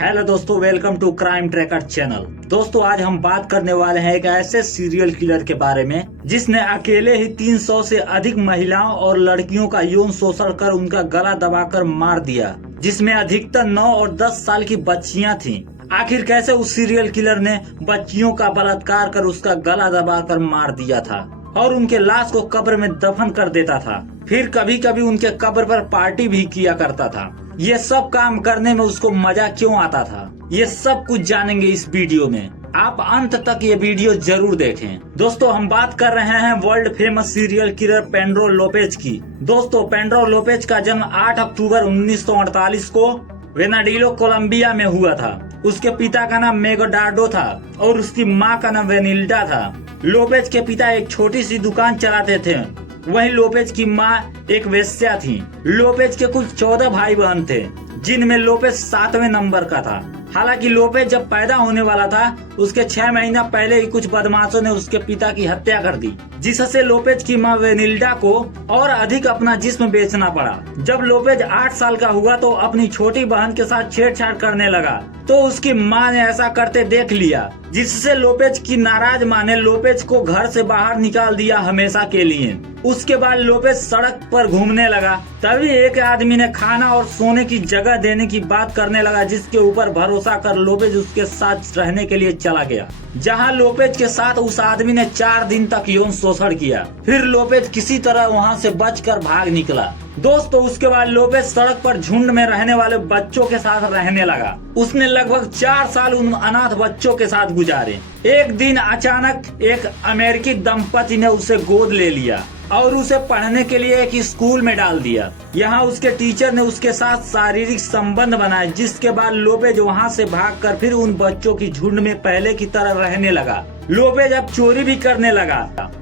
Hello दोस्तों, welcome to crime tracker channel. दोस्तों, आज हम बात करने वाले हैं एक ऐसे सीरियल किलर के बारे में जिसने अकेले ही 300 से अधिक महिलाओं और लड़कियों का यौन शोषण कर उनका गला दबाकर मार दिया, जिसमें अधिकतर 9 और 10 साल की बच्चियां थीं। आखिर कैसे उस सीरियल किलर ने बच्चियों का बलात्कार कर उसका गला दबाकर मार दिया था और उनके लाश को कब्र में दफन कर देता था, फिर कभी कभी उनके कब्र पर पार्टी भी किया करता था। ये सब काम करने में उसको मजा क्यों आता था, ये सब कुछ जानेंगे इस वीडियो में। आप अंत तक ये वीडियो जरूर देखें। दोस्तों, हम बात कर रहे हैं world famous serial killer Pedro Lopez की। दोस्तों, पेड्रो लोपेज का जन्म 8 अक्टूबर 1948 को वेनाडिलो, कोलंबिया में हुआ था। उसके पिता का नाम मेगोडार्डो था और उसकी माँ का नाम वेनिल्डा था। लोपेज के पिता एक छोटी सी दुकान चलाते थे, वहीं लोपेज की माँ एक वेश्या थी। लोपेज के कुल 14 भाई बहन थे, जिनमें लोपेज 7वें नंबर का था। हालांकि लोपेज जब पैदा होने वाला था, उसके 6 महीना पहले ही कुछ बदमाशों ने उसके पिता की हत्या कर दी, जिससे लोपेज की माँ वेनिल्डा को और अधिक अपना जिस्म बेचना पड़ा। जब लोपेज 8 साल का हुआ तो अपनी छोटी बहन के साथ छेड़छाड़ करने लगा, तो उसकी माँ ने ऐसा करते देख लिया, जिससे लोपेज की नाराज माँ ने लोपेज को घर से बाहर निकाल दिया हमेशा के लिए। उसके बाद लोपेज सड़क पर घूमने लगा। तभी एक आदमी ने खाना और सोने की जगह देने की बात करने लगा, जिसके ऊपर भरोसा कर लोपेज उसके साथ रहने के लिए चला गया, जहां लोपेज के साथ उस आदमी ने 4 दिन तक यौन शोषण किया। फिर लोपेज किसी तरह वहां से बचकर भाग निकला। दोस्तों, उसके बाद लोपेज सड़क पर झुंड में रहने वाले बच्चों के साथ रहने लगा। उसने लगभग 4 साल उन अनाथ बच्चों के साथ गुजारे। एक दिन अचानक एक अमेरिकी दंपति ने उसे गोद ले लिया और उसे पढ़ने के लिए एक स्कूल में डाल दिया। यहाँ उसके टीचर ने उसके साथ शारीरिक संबंध बनाए, जिसके बाद लोपेज वहाँ से भागकर फिर उन बच्चों की झुंड में पहले की तरह रहने लगा। लोपेज अब चोरी भी करने लगा।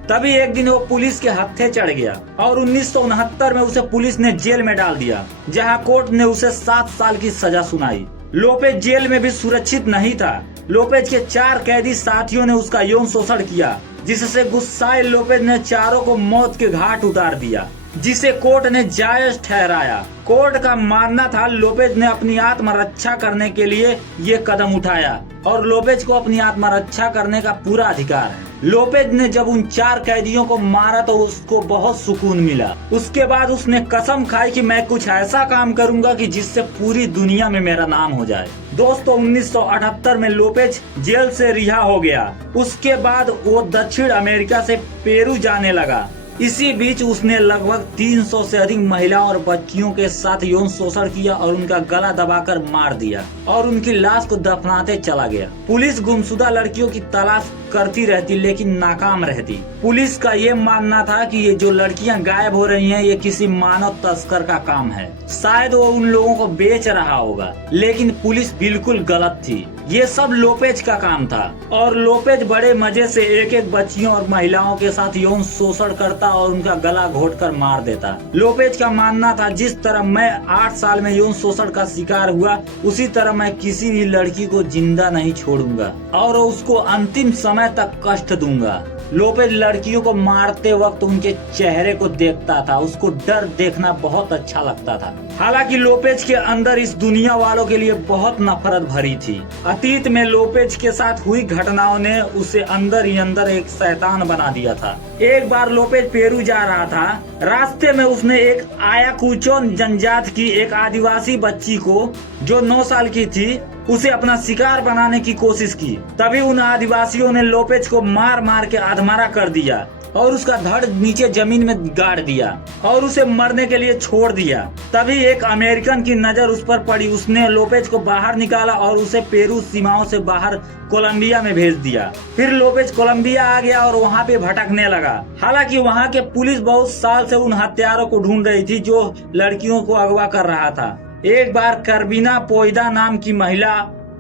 तभी एक दिन वो पुलिस के हत्थे चढ़ गया और 1969 में उसे पुलिस ने जेल में डाल दिया, जहाँ कोर्ट ने उसे 7 साल की सजा सुनाई। लोपेज जेल में भी सुरक्षित नहीं था। लोपेज के 4 कैदी साथियों ने उसका यौन शोषण किया, जिससे गुस्साए लोपेज ने चारों को मौत के घाट उतार दिया, जिसे कोर्ट ने जायज ठहराया। कोर्ट का मानना था लोपेज ने अपनी आत्मरक्षा करने के लिए ये कदम उठाया और लोपेज को अपनी आत्मरक्षा करने का पूरा अधिकार है। लोपेज ने जब उन 4 कैदियों को मारा तो उसको बहुत सुकून मिला। उसके बाद उसने कसम खाई कि मैं कुछ ऐसा काम करूंगा कि जिससे पूरी दुनिया में मेरा नाम हो जाए। दोस्तों, 1978 में लोपेज जेल से रिहा हो गया। उसके बाद वो दक्षिण अमेरिका से पेरू जाने लगा। इसी बीच उसने लगभग 300 से अधिक महिलाओं और बच्चियों के साथ यौन शोषण किया और उनका गला दबाकर मार दिया और उनकी लाश को दफनाते चला गया। पुलिस गुमशुदा लड़कियों की तलाश करती रहती, लेकिन नाकाम रहती। पुलिस का ये मानना था कि ये जो लड़कियां गायब हो रही हैं, ये किसी मानव तस्कर का काम है। शायद वो उन लोगों को बेच रहा होगा, लेकिन पुलिस बिल्कुल गलत थी। ये सब लोपेज का काम था और लोपेज बड़े मजे से एक एक बच्चियों और महिलाओं के साथ यौन शोषण करता और उनका गला घोटकर मार देता। लोपेज का मानना था, जिस तरह मैं 8 साल में यौन शोषण का शिकार हुआ, उसी तरह मैं किसी भी लड़की को जिंदा नहीं छोड़ूंगा और उसको अंतिम समय तक कष्ट दूंगा। लोपेज लड़कियों को मारते वक्त उनके चेहरे को देखता था, उसको डर देखना बहुत अच्छा लगता था। हालांकि लोपेज के अंदर इस दुनिया वालों के लिए बहुत नफरत भरी थी। अतीत में लोपेज के साथ हुई घटनाओं ने उसे अंदर ही अंदर एक शैतान बना दिया था। एक बार लोपेज पेरू जा रहा था। रास्ते में उसने एक आयाकुचो जनजाति की एक आदिवासी बच्ची को, जो 9 साल की थी, उसे अपना शिकार बनाने की कोशिश की। तभी उन आदिवासियों ने लोपेज को मार मार के अधमरा कर दिया और उसका धड़ नीचे जमीन में गाड़ दिया और उसे मरने के लिए छोड़ दिया। तभी एक अमेरिकन की नजर उस पर पड़ी। उसने लोपेज को बाहर निकाला और उसे पेरू सीमाओं से बाहर कोलंबिया में भेज दिया। फिर लोपेज कोलंबिया आ गया और वहाँ पे भटकने लगा। हालांकि वहाँ के पुलिस बहुत साल से उन हत्यारों को ढूंढ रही थी जो लड़कियों को अगवा कर रहा था। एक बार करबिना पोइदा नाम की महिला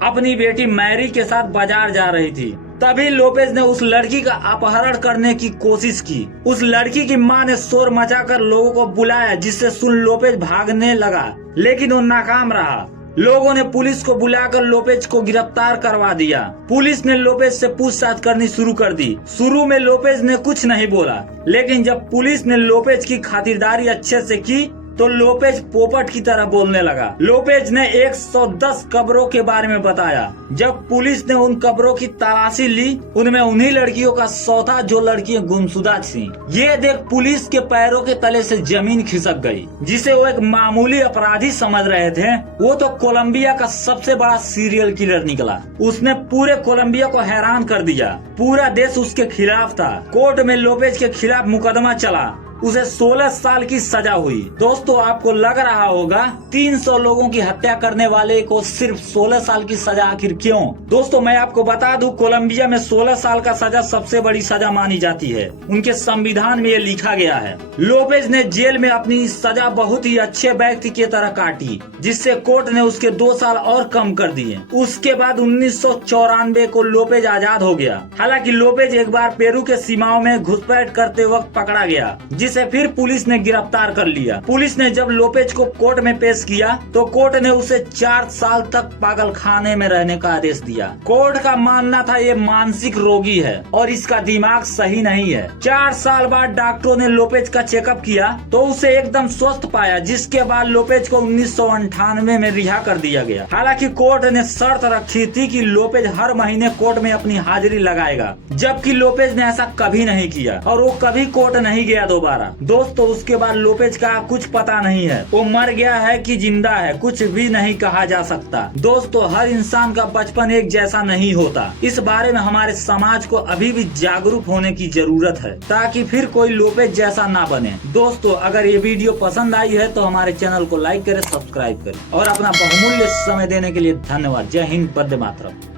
अपनी बेटी मैरी के साथ बाजार जा रही थी। तभी लोपेज ने उस लड़की का अपहरण करने की कोशिश की। उस लड़की की मां ने शोर मचाकर लोगों को बुलाया, जिससे सुन लोपेज भागने लगा, लेकिन वो नाकाम रहा। लोगों ने पुलिस को बुलाकर लोपेज को गिरफ्तार करवा दिया। पुलिस ने लोपेज से पूछताछ करनी शुरू कर दी। शुरू में लोपेज ने कुछ नहीं बोला, लेकिन जब पुलिस ने लोपेज की खातिरदारी अच्छे से की तो लोपेज पोपट की तरह बोलने लगा। लोपेज ने 110 कब्रों के बारे में बताया। जब पुलिस ने उन कब्रों की तलाशी ली, उनमें उन्हीं लड़कियों का शव था जो लड़कियां गुमशुदा थीं। ये देख पुलिस के पैरों के तले से जमीन खिसक गई। जिसे वो एक मामूली अपराधी समझ रहे थे, वो तो कोलंबिया का सबसे बड़ा सीरियल किलर निकला। उसने पूरे कोलंबिया को हैरान कर दिया। पूरा देश उसके खिलाफ था। कोर्ट में लोपेज के खिलाफ मुकदमा चला। उसे 16 साल की सजा हुई। दोस्तों, आपको लग रहा होगा 300 लोगों की हत्या करने वाले को सिर्फ 16 साल की सजा आखिर क्यों? दोस्तों, मैं आपको बता दूं, कोलंबिया में 16 साल का सजा सबसे बड़ी सजा मानी जाती है। उनके संविधान में ये लिखा गया है। लोपेज ने जेल में अपनी सजा बहुत ही अच्छे व्यक्ति की तरह काटी, जिससे कोर्ट ने उसके 2 साल और कम कर दिए। उसके बाद 1994 को लोपेज आजाद हो गया। हालांकि लोपेज एक बार पेरू के सीमाओं में घुसपैठ करते वक्त पकड़ा गया, जिसे फिर पुलिस ने गिरफ्तार कर लिया। पुलिस ने जब लोपेज को कोर्ट में पेश किया तो कोर्ट ने उसे 4 साल तक पागल खाने में रहने का आदेश दिया। कोर्ट का मानना था ये मानसिक रोगी है और इसका दिमाग सही नहीं है। 4 साल बाद डॉक्टरों ने लोपेज का चेकअप किया तो उसे एकदम स्वस्थ पाया, जिसके बाद लोपेज को 1998 में रिहा कर दिया गया। हालांकि कोर्ट ने शर्त रखी थी कि लोपेज हर महीने कोर्ट में अपनी हाजिरी लगाएगा, जबकि लोपेज ने ऐसा कभी नहीं किया और वो कभी कोर्ट नहीं गया दोबारा। दोस्तों, उसके बाद लोपेज का कुछ पता नहीं है। वो मर गया है कि जिंदा है, कुछ भी नहीं कहा जा सकता। दोस्तों, हर इंसान का बचपन एक जैसा नहीं होता। इस बारे में हमारे समाज को अभी भी जागरूक होने की जरूरत है, ताकि फिर कोई लोपेज जैसा ना बने। दोस्तों, अगर ये वीडियो पसंद आई है तो हमारे चैनल को लाइक करें, सब्सक्राइब करें और अपना बहुमूल्य समय देने के लिए धन्यवाद। जय हिंद, वंदे मातरम।